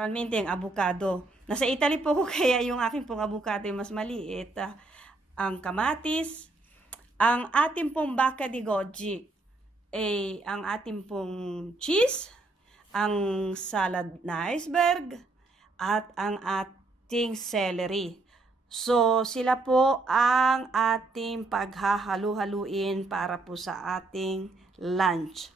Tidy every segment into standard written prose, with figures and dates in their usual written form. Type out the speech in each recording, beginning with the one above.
Naturalmente, ang avocado. Nasa Italy po ko kaya yung aking pong avocado yung mas maliit. Ang kamatis, ang ating pong baka di goji, ang ating pong cheese, ang salad na iceberg, at ang ating celery. So, sila po ang ating paghahalu-haluin para po sa ating lunch.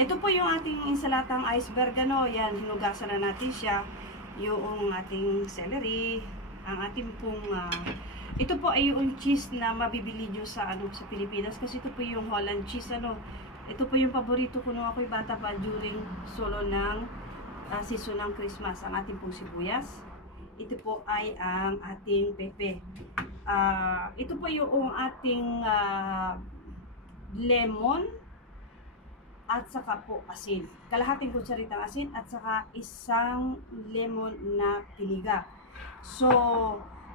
Ito po yung ating insalatang iceberg, yan, hinugasan na natin siya, yung ating celery, ang ating pong, ito po ay yung cheese na mabibili nyo sa, sa Pilipinas, kasi ito po yung Holland cheese, ito po yung paborito ko nung ako'y bata pa during solo ng season ng Christmas, ang ating pong sibuyas, ito po ay ang ating pepe, ito po yung ating lemon, at saka po asin. Kalahating kutsaritang asin at saka isang lemon na piniga. So,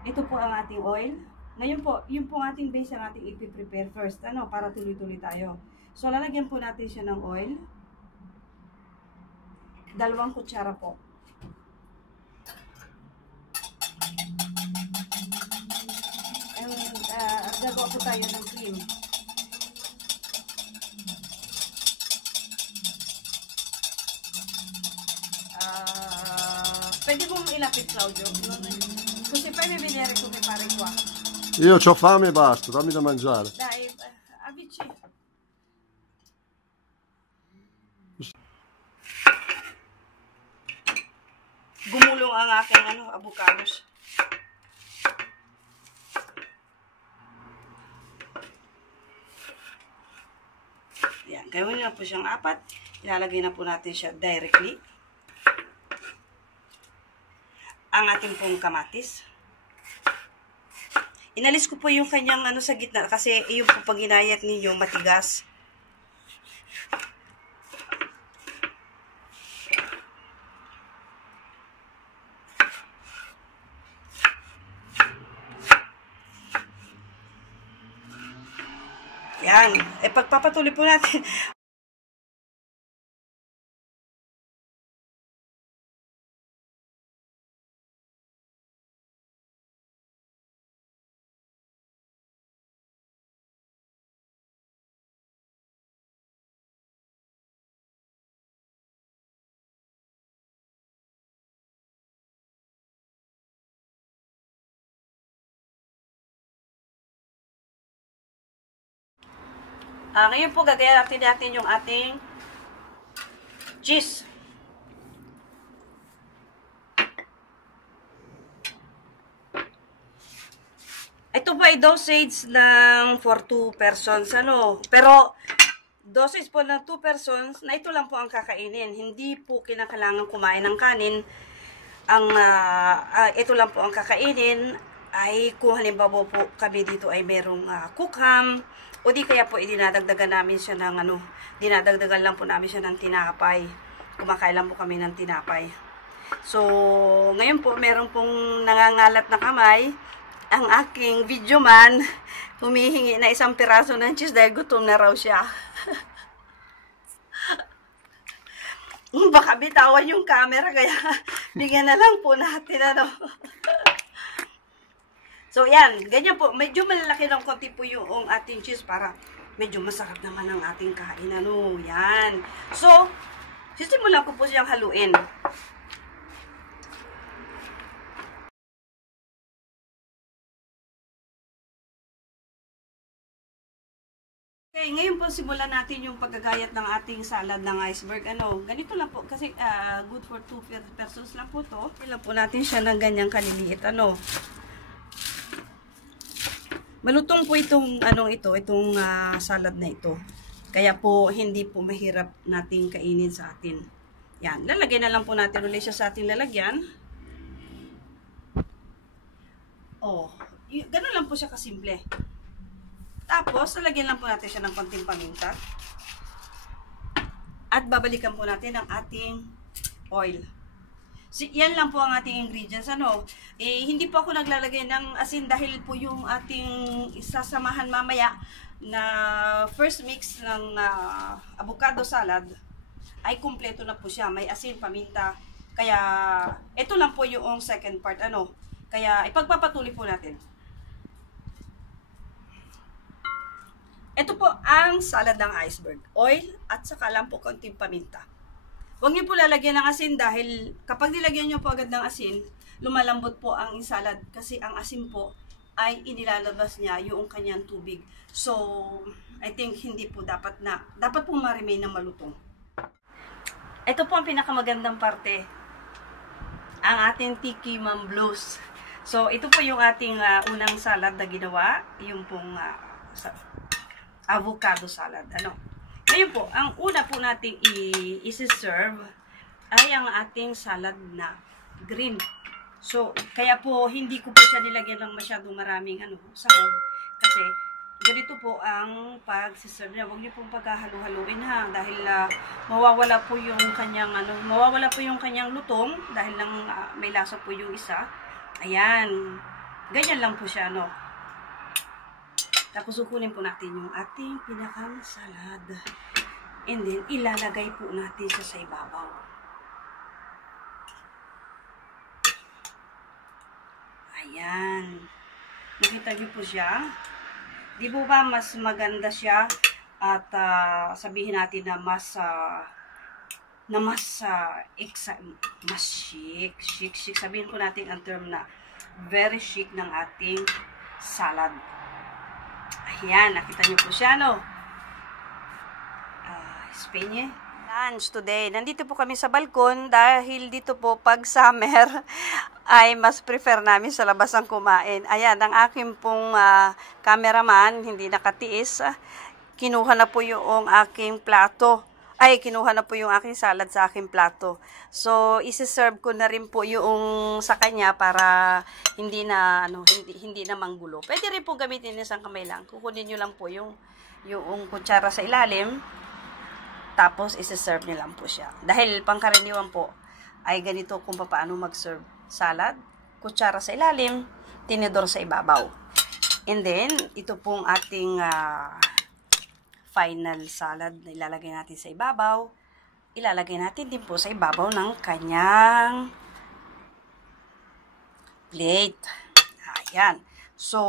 ito po ang ating oil. Ngayon po, yung po ating base ang ating ipiprepare first, para tuloy-tuloy tayo. So, lalagyan po natin siya ng oil. 2 kutsara po. And, gagawa po tayo ng cream. Pwede mong ilapit, Claudio. Così poi mi vedere come fare qua. Io c'ho fame e basta, dammi da mangiare. Dai, avvicina. Gumulong ang aking avocados. Yan, gawin na po siyang 4. Ilalagay na po natin siya directly. Ang ating pong kamatis. Inalis ko po yung kanyang sa gitna kasi yung po pag ginayat ninyo matigas. Yan. Pagpapatuloy po natin. Ngayon po, gagaya natin yung ating cheese. Ito po ay dosage ng for 2 persons, Pero, dosage po ng 2 persons, na ito lang po ang kakainin. Hindi po kinakailangan kumain ng kanin. Ito lang po ang kakainin ay kung halimbawa po kami dito ay merong kukham, o di kaya po dinadagdagan namin siya ng dinadagdagan lang po namin siya ng tinapay. Kumakain lang po kami ng tinapay. So, ngayon po meron pong nangangalat na kamay ang aking video man, humihingi na 1 piraso ng cheese dahil gutom na raw siya. Baka bitawan yung camera kaya bigyan na lang po natin So, yan. Ganyan po. Medyo malalaki ng konti po yung ating cheese para medyo masarap naman ang ating kain. Yan. So, sisimulan ko po siyang haluin. Okay, ngayon po simulan natin yung paggagayat ng ating salad ng iceberg. Ganito lang po. Kasi good for 2 persons lang po to. Ilan po natin siya ng ganyang kaliliit. Malutong po itong itong salad na ito. Kaya po hindi po mahirap nating kainin sa atin. Yan, lalagyan na lang po natin ulit siya sa ating lalagyan. Ganun lang po siya kasimple. Tapos, lalagyan lang po natin siya ng konting paminta. At babalikan po natin ang ating oil. Yan lang po ang ating ingredients. Hindi po ako naglalagay ng asin dahil po yung ating isasamahan mamaya na first mix ng avocado salad ay kumpleto na po siya. May asin, paminta. Kaya ito lang po yung second part. Kaya ipagpapatuloy po natin. Ito po ang salad ng iceberg. Oil at saka lang po konting paminta. Huwag niyo po lalagyan ng asin dahil kapag nilagyan niyo po agad ng asin, lumalambot po ang salad kasi ang asin po ay inilalabas niya yung kanyang tubig. So, I think hindi po dapat pong ma-remain na malutong. Ito po ang pinakamagandang parte. Ang ating Tiki Mam Blues. So, ito po yung ating unang salad na ginawa. Yung pong avocado salad. Ngayon po, ang una po nating i-serve ay ang ating salad na green. So, kaya po, hindi ko po siya nilagyan ng masyadong maraming sahog. Kasi, ganito po ang pag-serve niya. Huwag niyo pong pagkahalo-haluin ha. Dahil mawawala po yung kanyang lutong. Dahil lang may lasa po yung isa. Ayan. Ganyan lang po siya, Tapos, ukunin po natin yung ating pinakang salad. And then, ilalagay po natin siya sa ibabaw. Ayan. Nakita niyo po siya. Di po ba mas maganda siya at sabihin natin na mas chic. Sabihin po natin ang term na very chic ng ating salad. Ayan, nakita niyo po siya, Spain lunch today. Nandito po kami sa balkon dahil dito po pag summer ay mas prefer namin sa labas ang kumain. Ayan, ang aking pong cameraman, hindi nakatiis. Kinuha na po yung aking plato. Kinuha na po yung aking salad sa aking plato. So, isi-serve ko na rin po yung sa kanya para hindi na manggulo. Pwede rin po gamitin isang kamay lang. Kukunin nyo lang po yung kutsara sa ilalim. Tapos, isi-serve nyo lang po siya. Dahil pangkaraniwan po ay ganito kung paano mag-serve salad. Kutsara sa ilalim, tinidor sa ibabaw. And then, ito pong ating final salad na ilalagay natin sa ibabaw. Ilalagay natin din po sa ibabaw ng kanyang plate. Ayan. So,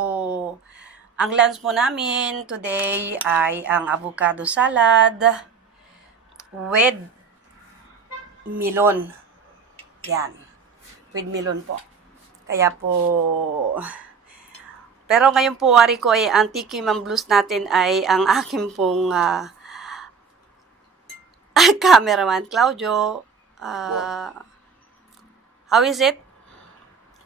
ang lunch po namin today ay ang avocado salad with melon. Yan. With melon po. Kaya po, pero ngayon po, wari ko ay ang Tiki Mam Blues natin ay ang aking pong cameraman, Claudio. How is it?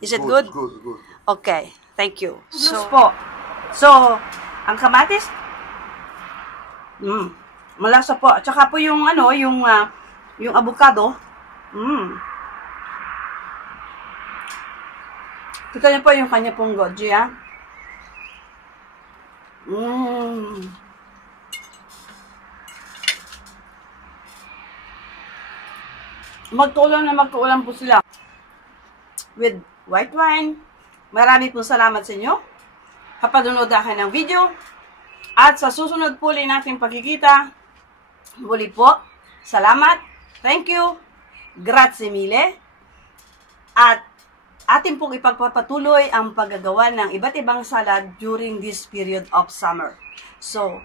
Is it good? Good. Okay. Thank you. So, ang kamatis, malasa po. At saka po yung yung avocado. Kita niyo po yung kanya pong goji, Magkuulam po sila with white wine. Marami pong salamat sa inyo. Kapadunod akin ng video. At sa susunod po ulit natin pagkikita. Muli po. Salamat. Thank you. Grazie mille. At atin pong ipagpapatuloy ang paggagawa ng iba't ibang salad during this period of summer. So,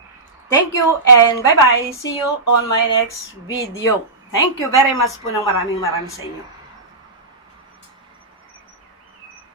thank you and bye-bye. See you on my next video. Thank you very much po ng maraming sa inyo.